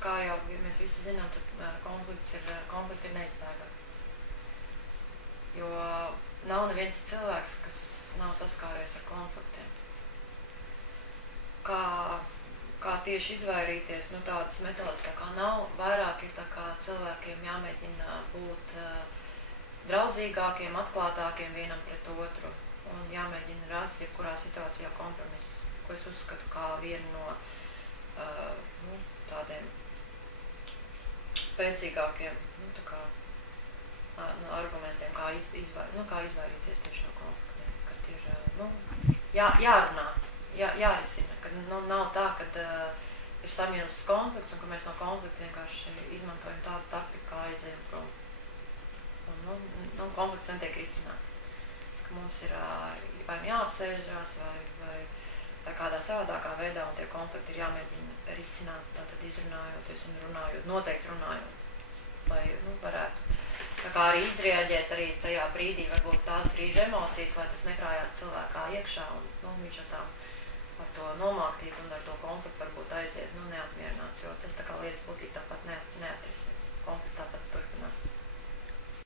kā jau mēs visi zinām, tad konflikti ir neizbēgami. Jo nav neviens cilvēks, kas nav saskāries ar konfliktiem. Kā tieši izvairīties, tādas metodas tā kā nav, vairāk ir tā kā cilvēkiem jāmēģina būt draudzīgākiem, atklātākiem vienam pret otru un jāmēģina rast jebkurā situācijā kompromiss, ko es uzskatu kā vienu no tādiem spēcīgākiem argumentiem, kā izvairīties tieši no konfliktiem, kad ir jārunā, jārisina, kad nav tā, kad ir samilzis konflikts un ka mēs no konflikta vienkārši izmantojam tādu taktiku, kā aizējam prom. Un konflikts netiek risināt. Ka mums ir vai jāapsēžās vai kādā savādākā veidā, un tie konflikti ir jāmēģina risināt, tātad izrunājoties un runājot, noteikti runājot, lai varētu tā kā arī izrēģēt arī tajā brīdī, varbūt tās brīža emocijas, lai tas nekrājās cilvēkā iekšā, un viņš ar to nomāktību un ar to konfliktu varbūt aiziet neapmierināts.